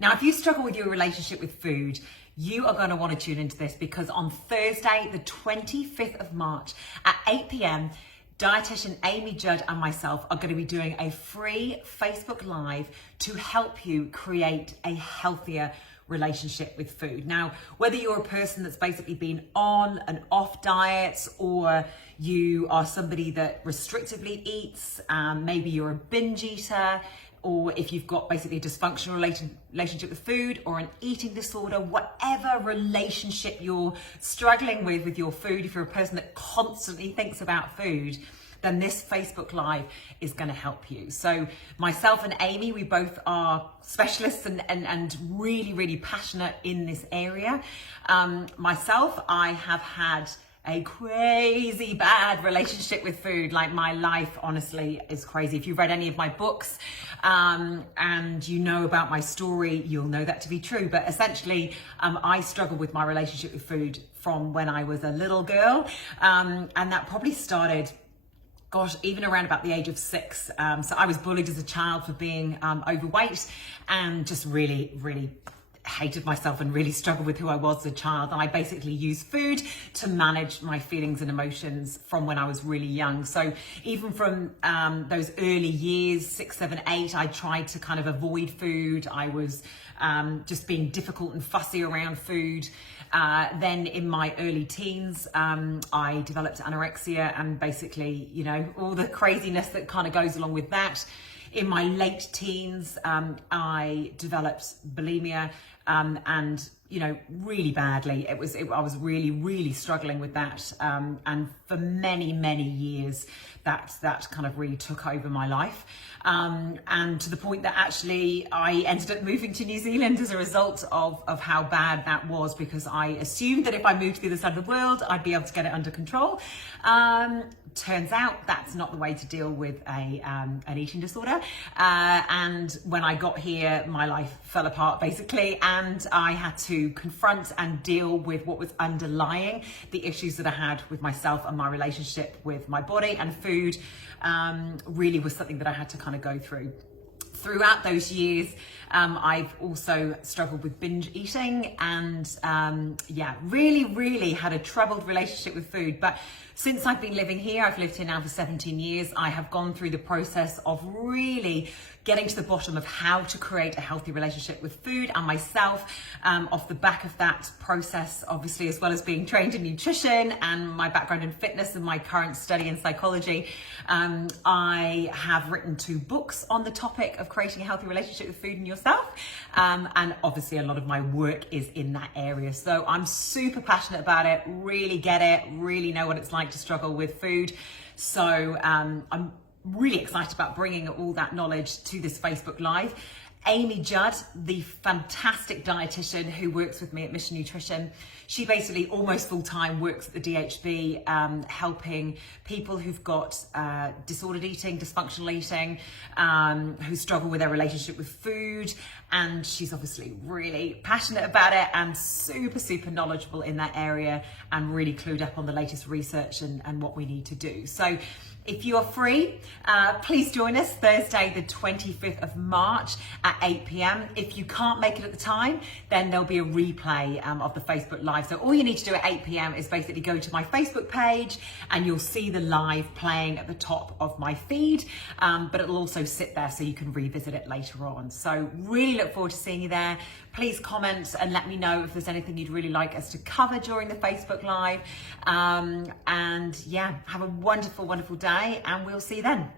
Now, if you struggle with your relationship with food, you are going to want to tune into this, because on Thursday, the 25th of March at 8 p.m, dietitian Amy Judd and myself are going to be doing a free Facebook Live to help you create a healthier relationship with food. Now, whether you're a person that's basically been on and off diets, or you are somebody that restrictively eats, maybe you're a binge eater, or if you've got basically a dysfunctional relationship with food, or an eating disorder, whatever relationship you're struggling with your food, if you're a person that constantly thinks about food, then this Facebook Live is going to help you. So myself and Amy, we both are specialists and really, really passionate in this area. Myself, I have had a crazy bad relationship with food. Like, my life honestly is crazy. If you've read any of my books and you know about my story, you'll know that to be true. But essentially, I struggled with my relationship with food from when I was a little girl. And that probably started, gosh, even around about the age of 6. So I was bullied as a child for being overweight, and just really, really hated myself and really struggled with who I was as a child. And I basically used food to manage my feelings and emotions from when I was really young. So even from those early years, 6, 7, 8, I tried to kind of avoid food. I was just being difficult and fussy around food. Then in my early teens, I developed anorexia, and basically, you know, all the craziness that kind of goes along with that. In my late teens, I developed bulimia, and, you know, really badly. I was really, really struggling with that. And for many, many years, that kind of really took over my life. And to the point that actually I ended up moving to New Zealand as a result of how bad that was, because I assumed that if I moved to the other side of the world, I'd be able to get it under control. Turns out that's not the way to deal with an eating disorder. And when I got here, my life fell apart basically, and I had to confront and deal with what was underlying the issues that I had with myself, and my relationship with my body and food really was something that I had to kind of go through. Throughout those years, I've also struggled with binge eating, and yeah, really, really had a troubled relationship with food. But since I've been living here, I've lived here now for 17 years, I have gone through the process of really getting to the bottom of how to create a healthy relationship with food and myself. Off the back of that process, obviously, as well as being trained in nutrition and my background in fitness and my current study in psychology, I have written 2 books on the topic of creating a healthy relationship with food and yourself. And obviously a lot of my work is in that area. So I'm super passionate about it, really get it, really know what it's like to struggle with food. So I'm really excited about bringing all that knowledge to this Facebook Live. Amy Judd, the fantastic dietitian who works with me at Mission Nutrition, she basically almost full-time works at the DHB, helping people who've got disordered eating, dysfunctional eating, who struggle with their relationship with food. And she's obviously really passionate about it and super, super knowledgeable in that area, and really clued up on the latest research and what we need to do. So if you are free, please join us Thursday, the 25th of March at 8 p.m. If you can't make it at the time, then there'll be a replay of the Facebook Live. So all you need to do at 8 p.m. is basically go to my Facebook page, and you'll see the live playing at the top of my feed, but it'll also sit there so you can revisit it later on. So really look forward to seeing you there. Please comment and let me know if there's anything you'd really like us to cover during the Facebook Live. And yeah, have a wonderful, wonderful day, and we'll see you then.